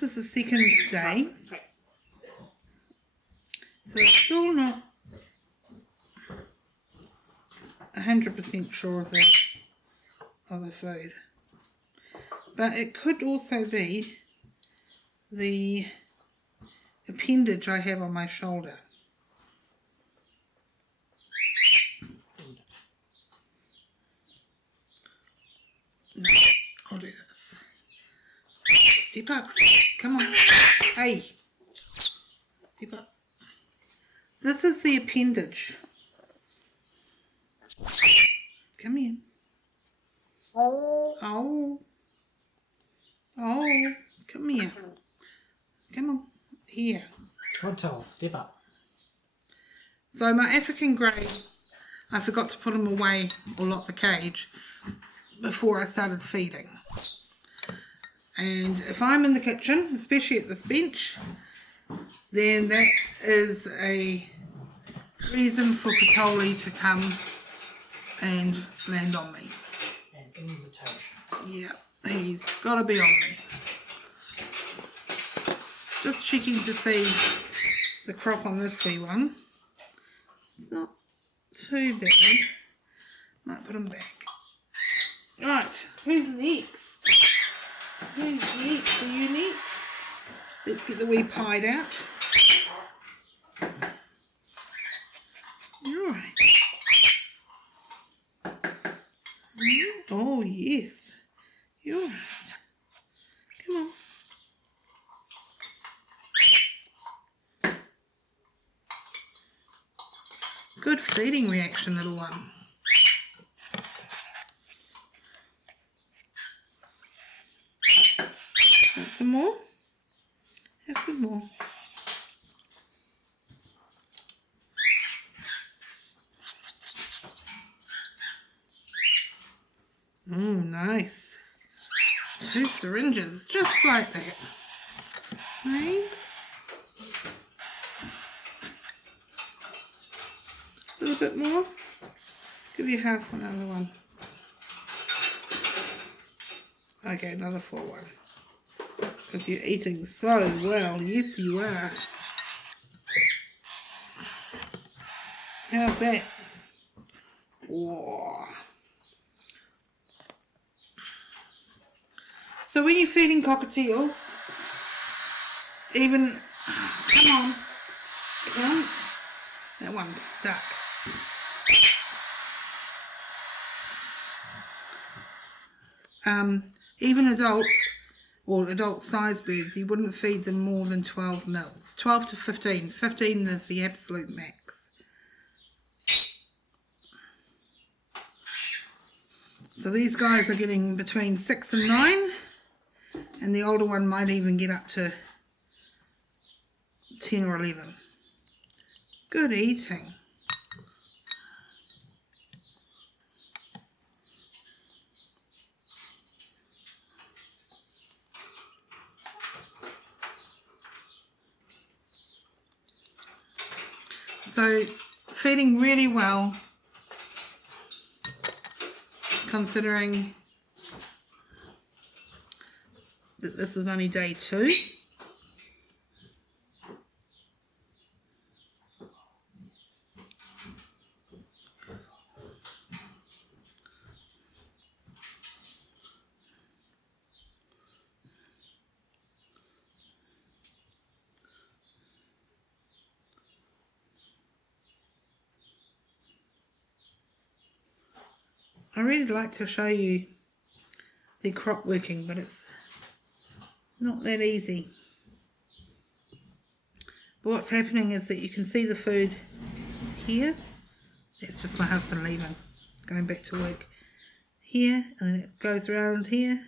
this is the second day. So it's still not 100% sure of the food. But it could also be the appendage I have on my shoulder. No, I'll do this. Step up. Come on. Hey. Step up. This is the appendage. Come here. Oh. Oh. Come here. Come on. Here. Cockatiel, step up. So my African grey, I forgot to put him away or lock the cage before I started feeding. And if I'm in the kitchen, especially at this bench, then that is a reason for Cockatiel to come and land on me. An invitation. Yeah, he's got to be on me. Just checking to see the crop on this wee one. It's not too bad. Might put him back. Right, who's next? Who's next? Are you next? Let's get the wee pied out. Right. Oh, yes. You're right. Come on. Good feeding reaction, little one. Want some more? Have some more. Nice. 2 syringes, just like that. Hey? A little bit more. Give you half another one. Okay, another full one. Because you're eating so well. Yes, you are. How's that? Whoa. So when you're feeding cockatiels, even, come on, that one's stuck. Even adults, or adult-sized birds, you wouldn't feed them more than 12 mils. 12 to 15. 15 is the absolute max. So these guys are getting between 6 and 9, and the older one might even get up to 10 or 11. Good eating. So feeding really well, considering that this is only day 2. I really like to show you the crop working, but it's not that easy. But what's happening is that you can see the food here. That's just my husband leaving, going back to work. Here, and then it goes around here.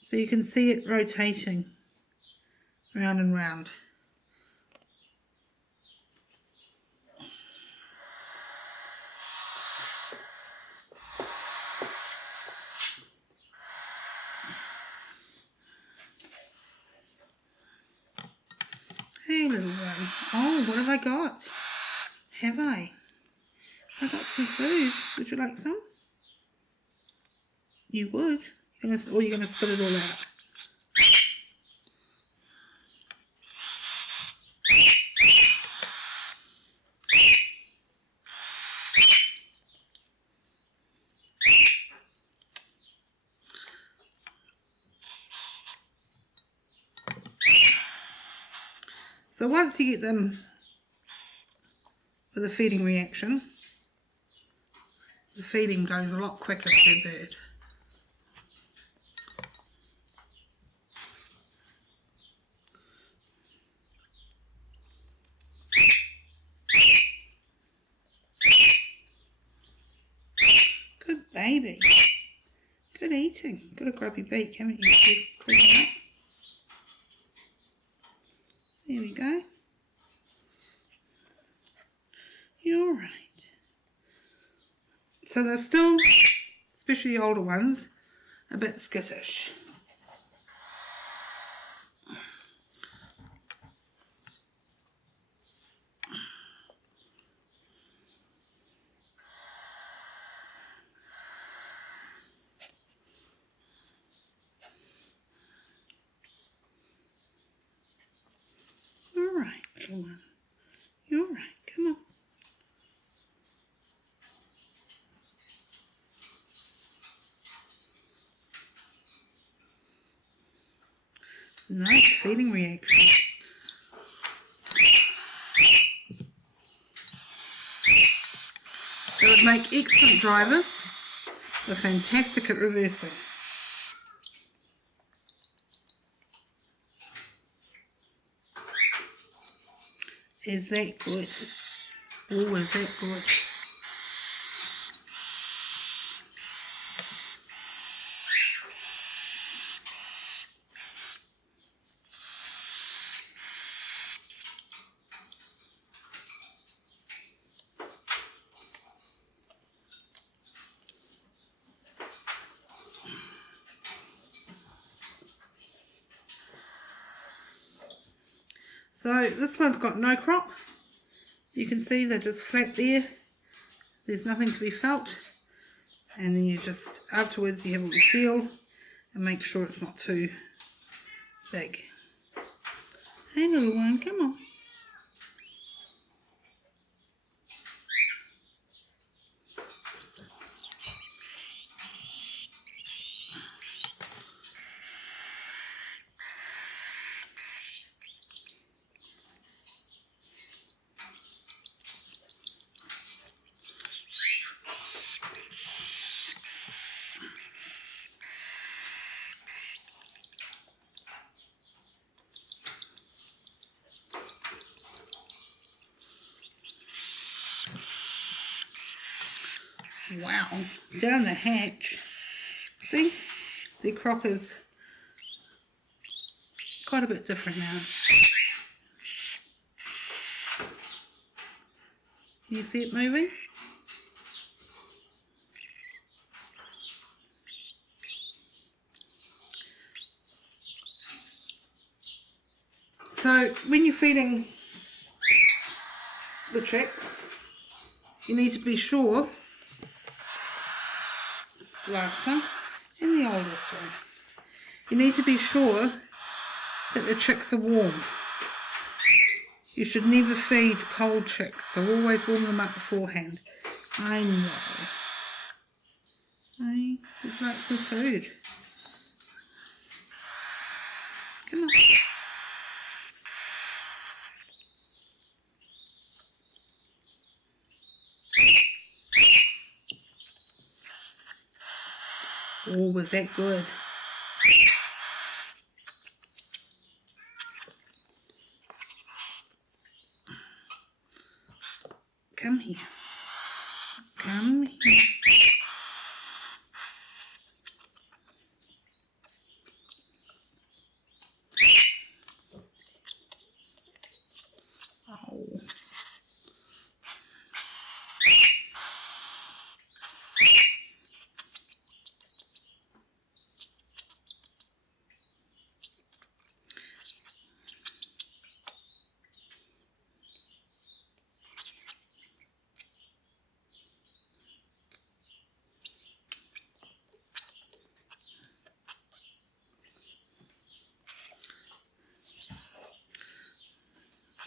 So you can see it rotating round and round. Hey, little one. Oh, what have I got? Have I? I got some food. Would you like some? You would. Or you're going to spit it all out. So once you get them with a feeding reaction, the feeding goes a lot quicker per bird. Good baby. Good eating. Got a grubby beak, haven't you? Clean it up. There we go. You're right. So they're still, especially the older ones, a bit skittish. All right, little one. You're right. Come on. Nice feeding reaction. They would make excellent drivers. They're fantastic at reversing. Is that good? Oh, is that good? So this one's got no crop. You can see they're just flat there. There's nothing to be felt. And then you just, afterwards you have a little feel and make sure it's not too big. Hey little one, come on. Wow, down the hatch. See, the crop is quite a bit different now. Can you see it moving? So when you're feeding the chicks, you need to be sure, the last one and the oldest one, you need to be sure that the chicks are warm. You should never feed cold chicks, so always warm them up beforehand. I know. Hey, would you like some food? Come on. Oh, was that good? Come here. Come here. Oh.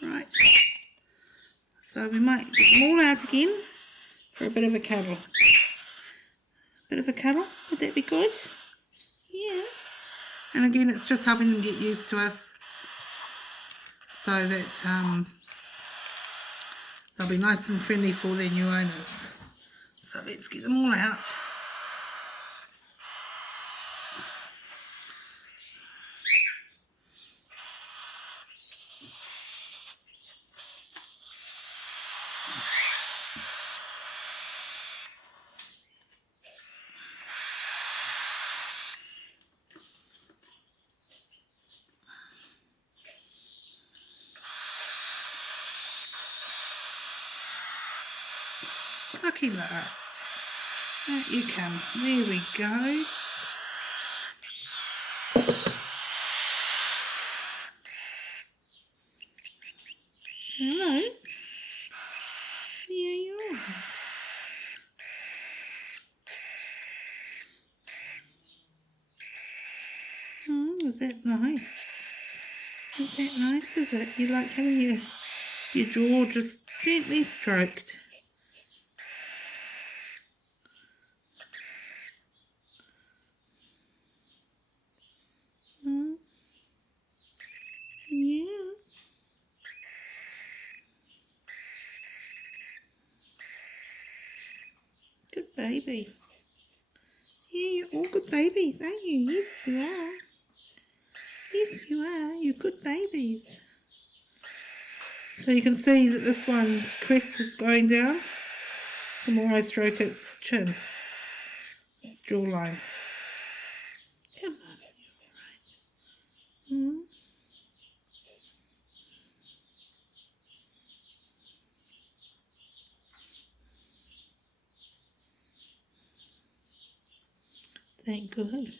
Right, so we might get them all out again for a bit of a cuddle. Bit of a cuddle, would that be good? Yeah. And again, it's just helping them get used to us. so that they'll be nice and friendly for their new owners. So let's get them all out. Lucky last. Out you come. There we go. Hello. Yeah, you're all right. Is that nice? Is that nice, is it? You like having your jaw just gently stroked? Yeah. Good baby. Yeah, you're all good babies, aren't you? Yes, you are. Yes, you are. You're good babies. So you can see that this one's crest is going down. The more I stroke its chin, its jawline. Come on, you're all right. Is that good?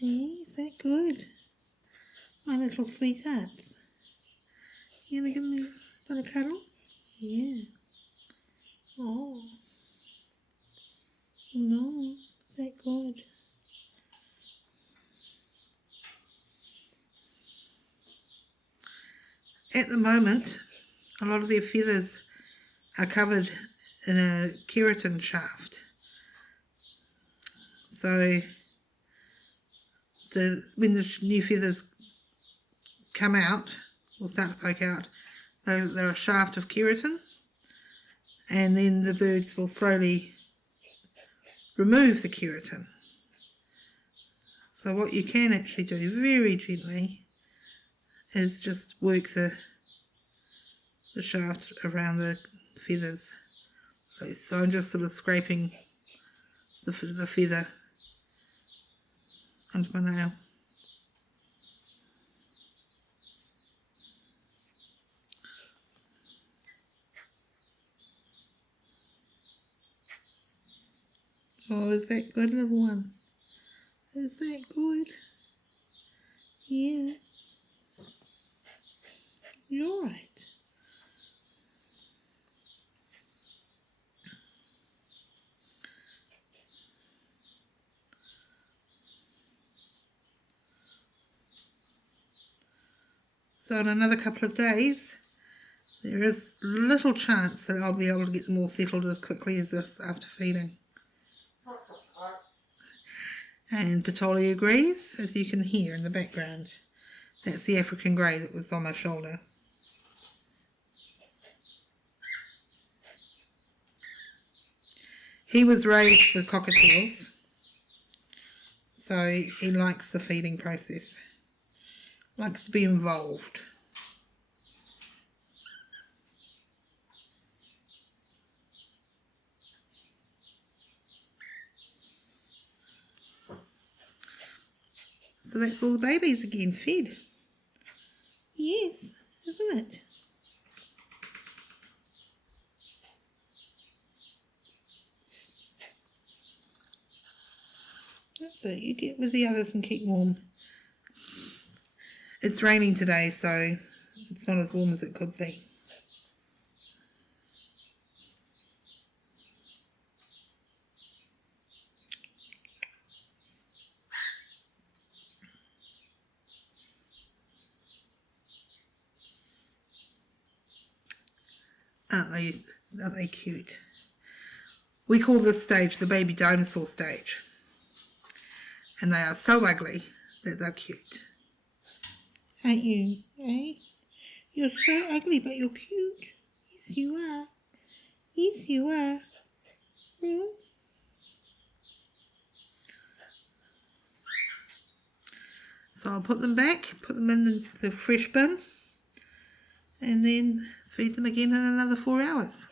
Is that good? My little sweethearts. You gonna give me a cuddle? Yeah. Oh. No. Is that good? At the moment, a lot of their feathers are covered in a keratin shaft. So when the new feathers come out or start to poke out, they're a shaft of keratin, and then the birds will slowly remove the keratin. So what you can actually do very gently is just work the shaft around the feathers. So I'm just sort of scraping the feather under my nail. Oh, is that good, little one? Is that good? Yeah. You're right. So in another couple of days, there is little chance that I'll be able to get them all settled as quickly as this after feeding. And Patoli agrees, as you can hear in the background. That's the African grey that was on my shoulder. He was raised with cockatiels, so he likes the feeding process, likes to be involved. So that's all the babies again, fed. Yes, isn't it? That's it, you get with the others and keep warm. It's raining today, so it's not as warm as it could be. Aren't they cute? We call this stage the baby dinosaur stage. And they are so ugly that they're cute. Ain't you, eh? You're so ugly, but you're cute. Yes, you are. Yes, you are. Hmm? So I'll put them back, put them in the fresh bin, and then feed them again in another 4 hours.